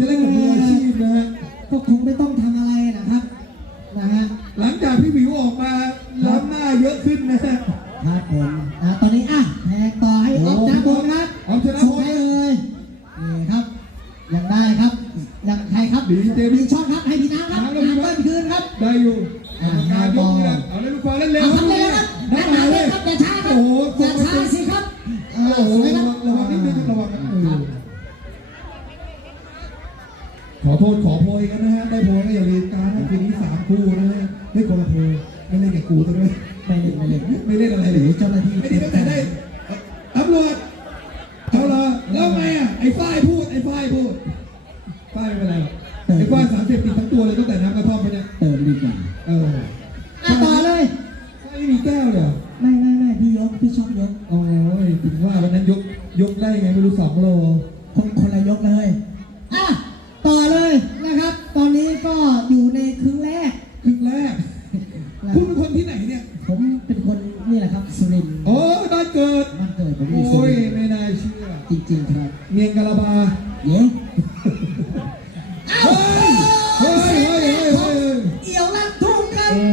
จะเล่นกับมืออาชีพนะฮะก็คงไม่ต้องทำ ขอโทษขอโพยกันนะฮะ ได้โพยก็อย่าลืมการนะคืนนี้สามคู่นะฮะได้คนละโพยไม่เล่นกับกูซะด้วยไม่เล่นไม่เล่นไม่เล่นอะไรหเลรือยเจ้าหน้าที่ไม่ได้ตั้งแต่ได้ตำรวจเอาละแล้วไงอะไอ้ฝ้ายพูดไอ้ฝ้ายพูดฝ้ายไม่เป็นไรหรอกไอ้ฝ้ายสารเสพติดทั้งตัวเลยตั้งแต่น้ำกระท่อมไปเนี่ยเติมดีกว่าเอออะต่อเลยฝ้ายไม่มีแก้วเลยเหรอไม่ไม่ไม่พี่ยกพี่ชอบยกโอ้ยถึงว่าวันนั้นยกยกได้ไงไม่รู้สองโล คนคนละยกเลยอะต่อเลยนะครับ ตอนนี้ก็อยู่ในครึ่งแรก ครึ่งแรกคุณเป็นคนที่ไหนเนี่ย ผมเป็น คนนี่แหละครับสุรินทร์โอ้บ้านเกิด บ้านเกิดผมอยู่สุโอ้ย รินทร์ไม่น่าเชื่อ จริงๆครับเมียงกะลาบา เย้เฮ้ย เฮ้ย เฮ้ย เฮ้ยเฮ้ยเอี่ยวลั่นทุ่งครับ โอ้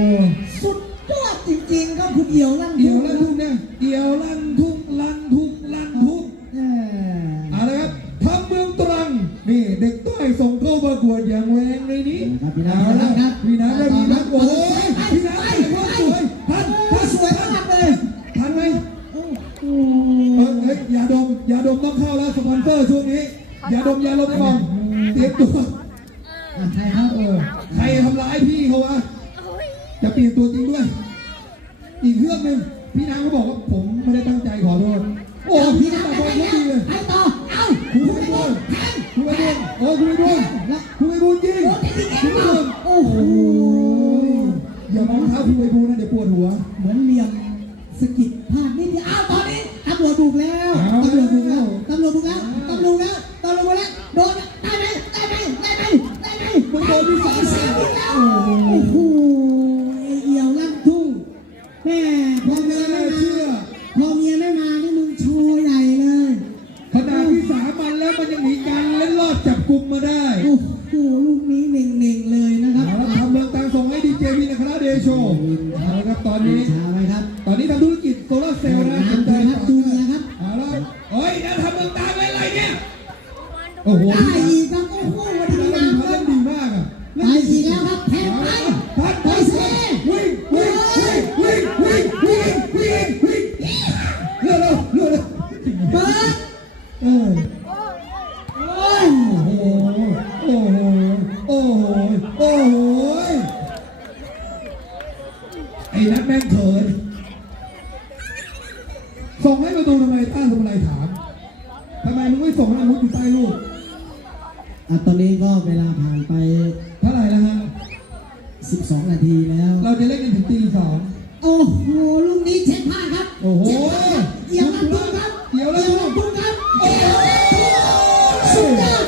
สุดยอดจริงๆครับคุณเอี่ยวลั่นเอี่ยทุ่วงลั่นครับทุ่งเนี่ยเอี่ยวลั่นทุ่งลั่นทุ่งลั่นทุ่งเออเอาละครับทำเมืองตรัง นี่เด็กต้อยส่งเข้าประกวดอย่างแรงในนี้ครับพี่น้เอาำละครับพี่น้ำและพี่น้ำโอ้ยพี่าดมยาลดกล่องเตรียมตัวอะใครครับเออใครทำร้ายพี่เขาวะจะเปลี่ยนตัวจริงด้วย อีกเรื่องหนึ่งพี่นางเขาบอกว่าผมไม่ได้ตั้งใจขอโทษโอ้เอาพี่พี่นางน้ำแต่ไปบอลเขาดีเลยไปต่อเอ้าครูไปบุญครูไปบุญโอ้ครูไปบุญครูไปบุญจริงครูไปบุญโอ้โหอย่ามองเท้าครูไปบุญนะเดี๋ยวปวดหัว เหมือนเหลี่ยมสะกิดพลาดนิดเดียวอ้าวตอนนี้ตำรวจบุกแล้วเอาตำรวจบุกแล้วแล้วตำรวจบุกแล้วตำรวจบุกแล้ว ตำรวจบุกแล้วโดนได้ไหมได้ไหมได้ไหมได้ไหมมันโดนที่สองเสียอีกแล้วโอ้โหโอ้โหเอี่ยวลั่นทุ่งแม่พอเมียไม่มาเชื่อพอเมียไม่มานี่มึงโชว์ใหญ่เลยขนาดที่สามันแล้วมันยังหนีการเล่นรอดจับกลุ่มมาได้โอ้โหลูกนี้เน่งๆเลยนะครับเอาละทำเมืองตังส่งให้ดีเจวินคราเดโชเอาละครับตอนนี้ช้าไว้ครับตอนนี้ทำธุร อะตอนนี้ก็เวลาผ่านไป เท่าไหร่แล้วฮะ12 นาทีแล้ว เราจะเล่นกันถึงตีสองโอ้โหลูกนี้เช็ดพลาดครับโอ้โหเช็ดพลาดครับเอี่ยวลั่นทุ่งครับเอี่ยวลั่นทุ่งทุ่งครับโอ้โหสุดยอด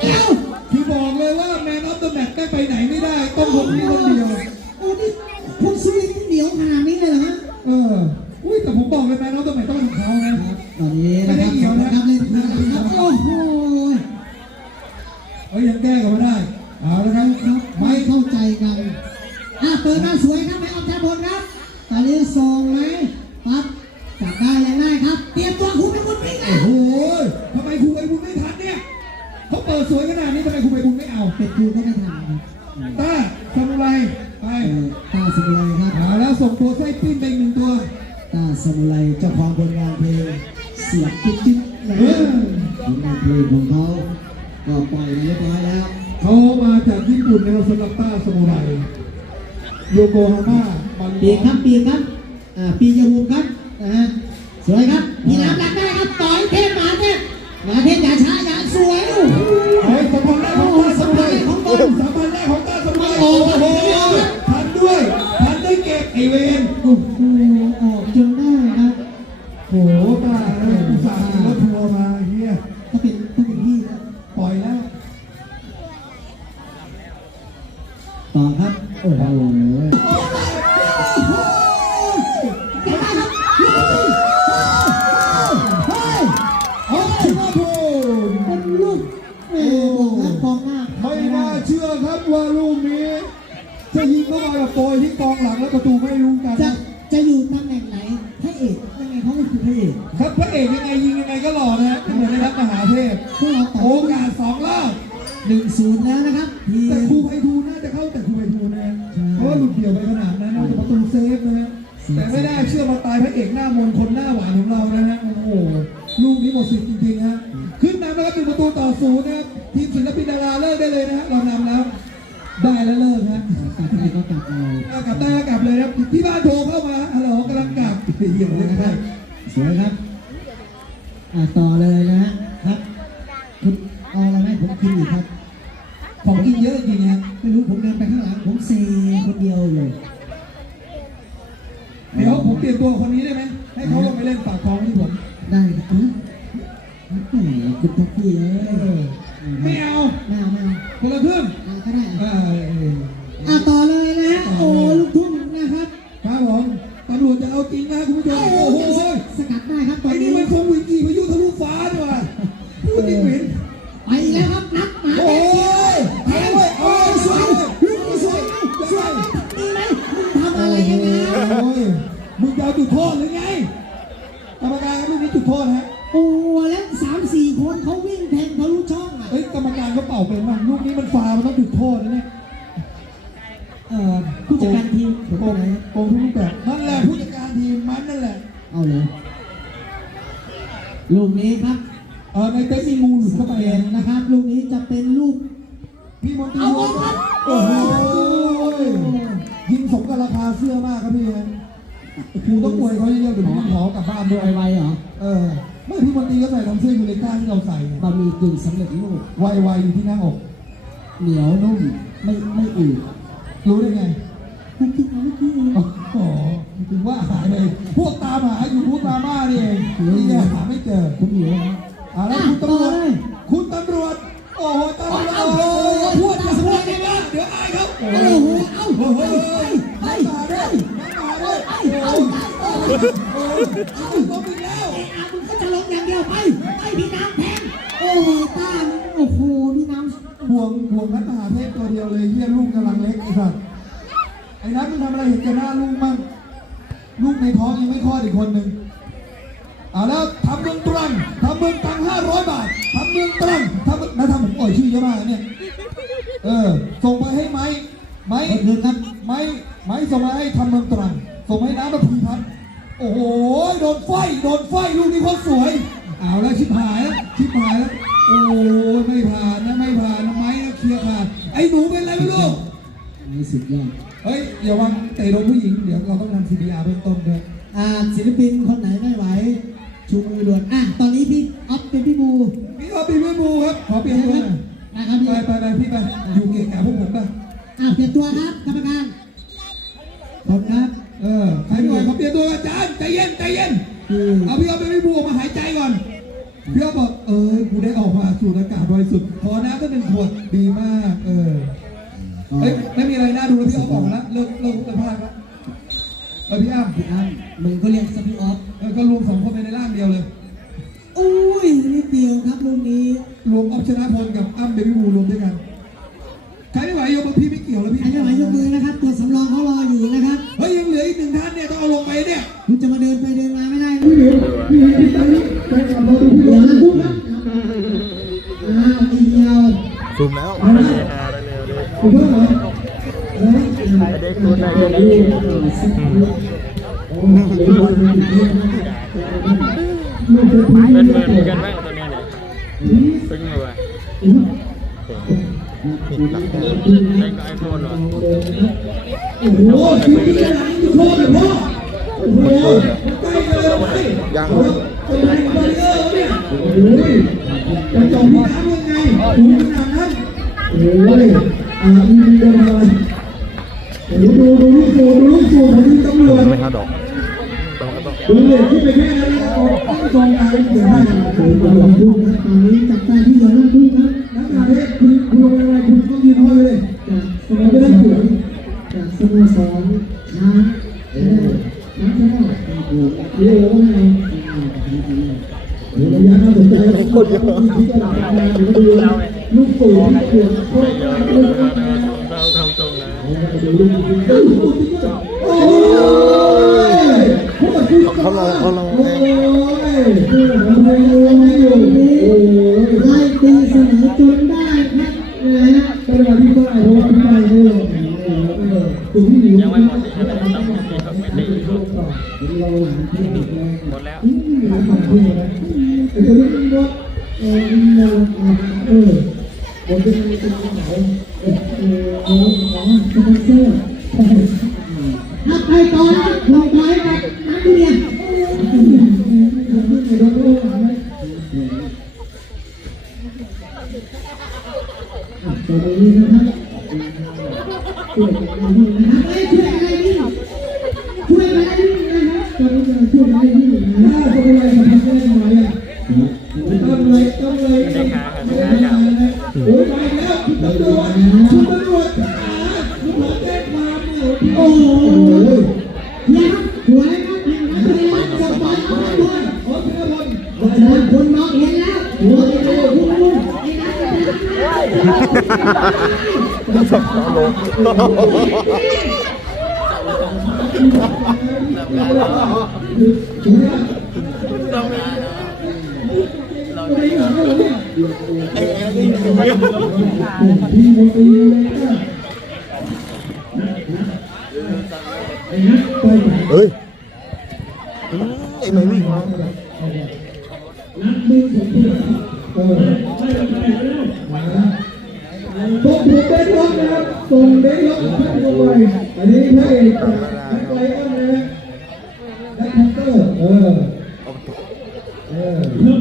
เอี่ยวคือบอกเลยว่าแมนออฟเดอะแมตช์ได้ไปไหนไม่ได้ ต้องคนนี้คนเดียว โอ้นี่พวกสุรินทร์เหนียวขนาดนี้เลยเหรอฮะเออ อุ้ยแต่ผมบอกเลยแมนออฟเดอะแมตช์ต้องเป็น เอ้ยยังแก้กันไม่ได้เอาละครับครับไม่เข้าใจกัน อะเปิดมาสวยครับไปเอาแทบบนครับตอนนี้ส่งไหมปั๊บจับได้ยังได้ครับ เตรียมตัวคุณเป็นคนวิ่งแล้โอ้วโหทำไมครูไปบุญไม่ทันเนี่ยเขาเปิดสวยขนาดนี้ทำไมครูไปบุญไม่เอาเป็ดกูก็ไม่ทันครับต้าทำอะไรไปเออตาสมุไรครับเอาแล้วส่งตัวไส้ปิ้นไปอีกหนึ่งตัวตาสมุไรเจ้าของผลงานเพลงเสียบจิ๊บจิ๊บนะครับผลงานเพลงของเขา ก็ปล่อยเรียบร้อยแล้วเขามาจากญี่ปุ่นนะครับสำหรับต้าสมุไรโยโกฮาม่ามันปีกครับปีกครับอ่าปียาหูครับนะฮะสวยครับมีน้ำหลักได้ครับต่อยเทพหมาเทพหมาเทพอย่าช้าอย่าสวย กเราต่อโอกาสสองรอบหนึ่งศูนย์แล้วนะครับทีแต่มครูไพฑูรย์น่าจะเข้าแต่ครูไพฑูรย์นะใช่เพราะว่าหลุดเดี่ยวไปขนาดนั้นน่าจะประตูเซฟนะฮะแต่ไม่น่าเชื่อมาตายพระเอกหน้ามนต์คนหน้าหวานของเรานะฮะโอ้โหลูกนี้หมดสิทธิ์จริงๆฮะขึ้นนำแล้วครับเป็นประตูต่อศูนย์นะครับทีมศิลปินดาราเลิกได้เลยนะฮะเรานำแล้วได้แล้วเลิกฮะกลับได้ก็กลับเอาเอากลับได้ก็กลับเลยครับที่บ้านโทรเข้ามาฮัลโหลกำลังกลับเยี่ยมเลยนะครับสวยครับอะต่อเลยนะฮะ เดียวเลยเดี๋ยวผมเปลี่ยนตัวคนนี้ได้ไหมให้เขาลงไปเล่นปากคลองที่ผมได้ครับอะแหมคุณท็อปปี้เอ้เอยอไม่เอา ไม่ เอาจุดโทษหรือไงกรรมการครับลูกนี้จุดโทษฮะโอ้แล้วสามสี่คนเขาวิ่งแทงทะลุช่องอะเฮ้ยกรรมการเขาเป่าเป็นมั้งลูกนี้มันฟาวล์มันต้องจุดโทษนะเนี่ยเอ่อผู้จัดการทีมผมโกไปงไหนครับโกงทุกรูปแบบนั่นแหละผู้จัดการทีมมันนั่นแหละเอาเลยลูกนี้ครับเออในเต็นท์มีงูหลุดเข้าไป มีกึ่งสำเร็จรูปไวๆอยู่ที่หน้าอก เหนียวนุ่มไม่ไม่อืดรู้ได้ไงเมื่อกี้เมื่อกี้เองอ๋อถึงว่าหายเลยพวกตามหาอยู่พวกตาม่านี่เองนี่ไงหาไม่เจอคุณเหนียวนะอ่าแล้วคุณตำรวจ ห่วงห่วงนักมหาเทพตัวเดียวเลยเฮียลูกกำลังเล็กไอ้สัสไอ้นัทมึงทำอะไรเห็นแกหน้าลูกมั่งลูกในท้องยังไม่คลอดอีกคนหนึ่งเอาแล้วทำเมืองตรังทำเมืองตรังห้าร้อยบาททำเมืองตรังทำนะทำผมอ่อยชื่อเยอะมากนะเนี่ยเออส่งไปให้ไม้ไม้เมื่อคืนครับไม้ไม้ส่งมาให้ทำเมืองตรังส่งมาให้น้ำระพีพัฒน์โอ้โหโดนไฟโดนไฟลูกนี้โคตรสวยเอาแล้วชิบหายแล้วชิบหายแล้ว โอ้ยไม่ผ่านนะไม่ผ่านนะไม้นะเคลียร์ขาดไอ้หนูเป็นอะไรไม่รู้ไอ้สุดยอดเฮ้ยอย่าวางเตะโดนผู้หญิงเดี๋ยวเราต้องทำ CPR เบื้องต้นด้วยอ่าศิลปินคนไหนไม่ไหวชูมือด่วนอะตอนนี้พี่ออฟเป็นพี่บูพี่เอาปีเวบูครับขอเปลี่ยนตัวหน่อยนะครับไปพี่ไปไปพี่ไปอยู่เกะกะพวกผมป่ะอะเปลี่ยนตัวครับกรรมการขอบคุณครับเออใครไม่ไหวขอเปลี่ยนตัวอาจารย์ใจเย็นใจเย็นคือเอาพี่เอาไปพี่บูออกมาหายใจก่อนพี่เอาบอกเออกู บริสุทธิ์ขอน้ำก็หนึ่งขวดดีมาก เออเฮ้ยไม่มีอะไรน่าดูแล้วพี่เอาออกมาแล้วเลิกเลิกเลิกพลาดแล้วเออพี่อ้ำพี่อ้ำมึงก็เรียกสพี่ออฟเออก็รวมสองคนไปในร่างเดียวเลยโอ้ยนิดเดียวครับลูกนี้รวมออฟชนะพลกับอ้ำเบบี้บูรวมด้วยกันใครไม่ไหวยกมือพี่ไม่เกี่ยวแล้วพี่อันนี้หมายยกมือนะครับตัวสำรองเขารออยู่นะครับเฮ้ยยังเหลืออีกหนึ่งท่านเนี่ยต้องเอาลงไปเนี่ยคุณจะมาเดินไปเดินมาไม่ได้นะเดี๋ยวนะพูดนะอ้าวอีเดียว ซูมแล้วคุณเพิ่มเหรอเด็กตัวไหนเด็กเป็นเหมือนกันบ้างตัวเนี้ยเนี่ยซึ่งเลยเล่นกับไอโฟนเหรอโอ้โหทีมขนาดนี้จุดโทษเลยพ่อโอ้โหใกล้กันเลยไปยังเป็นไรบาริเออร์เนี่ยโอ้ยจะจบที่น้ำยังไง ถึงขนาดนั้นโอ้ยอ่ามีเดินอะไรโอ้โหดูดูลูกสูดูลูกสูของตำรวจไม่ห้าดอกต้องก็ต้องดูเลยที่ไปแค่นั้นแล้วเอาต้องทรงงานเดี๋ยวให้นะโอ้โหดูนะตอนนี้จับใจที่เดียวนั่นพูดนะ นักการเทศคุณคุณลงอะไรคุณต้องยืนห้อยเลย จากส เรา โม จะ ส ได้ ร สวย จากสโมสรช้างเออช้างใช่ไหมโอ้โหเรียกว่าไง โอ้ระยะน่าสนใจครับคนเยอะที่จะหลั บงานหรือดูลูกสูงเกี่ยวกับโค้ชยอมาเลเลยยเราทำตรงนะโอ้ยเขาลอเขาลองโอ้ยคือผมไม่รู้ไม่อโอ้ยไล่ตีเสมอจนได้ครับนะฮะก็เลยพี่ก็อ้ว่าพี่ไปไม่ลงเออถึงที่อยู่ยังไม่หมดใช่ไหมต้องมีแบบไม่ตีเราหลังที่ดีเลยหมดแล้ว หาความที่นะมีเออเออผมเป็นไหนเออเออเออสปอนเซอร์ถ้าไปต่อนะลงไปกับนักเรียนไอ้โดนโอ้ยต่อไปนี้นะครับช่วยกันนะครับ แล้วโนักบินผมพูดเออไม่ไม่ไม่แล้วมาแล้วส่งถูกเบ็ดล็อกนะครับส่งเบ็ดล็อกท่านลงไปอันนี้ให้ไากนักไล้วนนะฮะนักแฮกเตอร์เออเออ